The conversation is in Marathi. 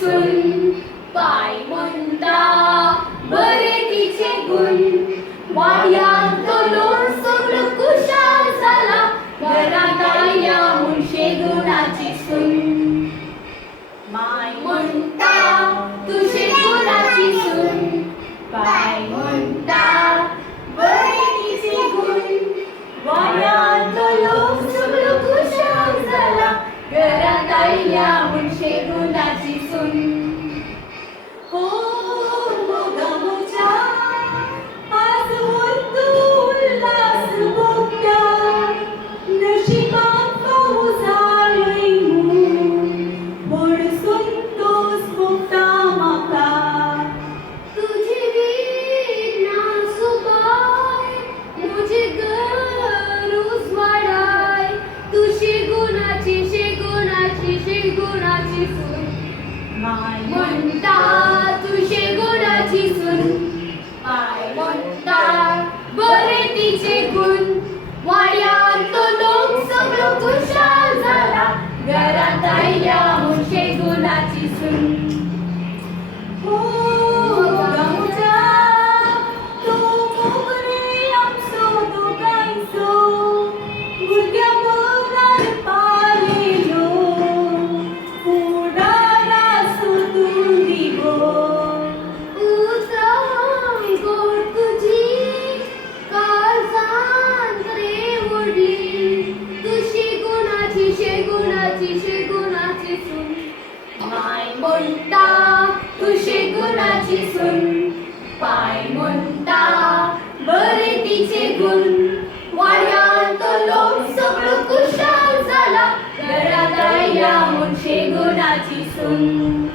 सून पाय म्हणता बरे तिचे गुण वाड्यात तो लोण सगळं कुशाल झाला घरात आल्या मुळशे गुणाची सून माय म्हणता तुझे गुणाची सून पाय म्हणता बरे तिचे गुण वाड्यात तो लोण सगळं कुशाल झाला घरात आल्या मुळशे गुणाची सून हो मोगामुच्या आज होतो उल्हास भोगता नशिबात पाऊस आलोय बडसून तोच भोगता माका तुझी वीर नासुबाय मुझे गरूज वाडाय तुझी गुणाची गुणाची सून माय म्हणता तुझे गुणाची सून पाय म्हणता बरे तिचे गुण वाड्यात तो लोक सगळं खुशाल झाला घरात आल्या मुळशे गुणाची सून हो गावचा तो मोगरे आमचो दोघांचो गुडघ्या बघार पालेलो फुडारा सुटून दिगो उतरावून गोड तुझी काळजांत रे ओढली तुझी गुणाची सून माय म्हणता तुझे गुणाची सून पाय म्हणता बरे तिचे गुण वाड्यात तो लोक सगळं कुशाल झाला घरात आल्या मुळशे गुणाची सून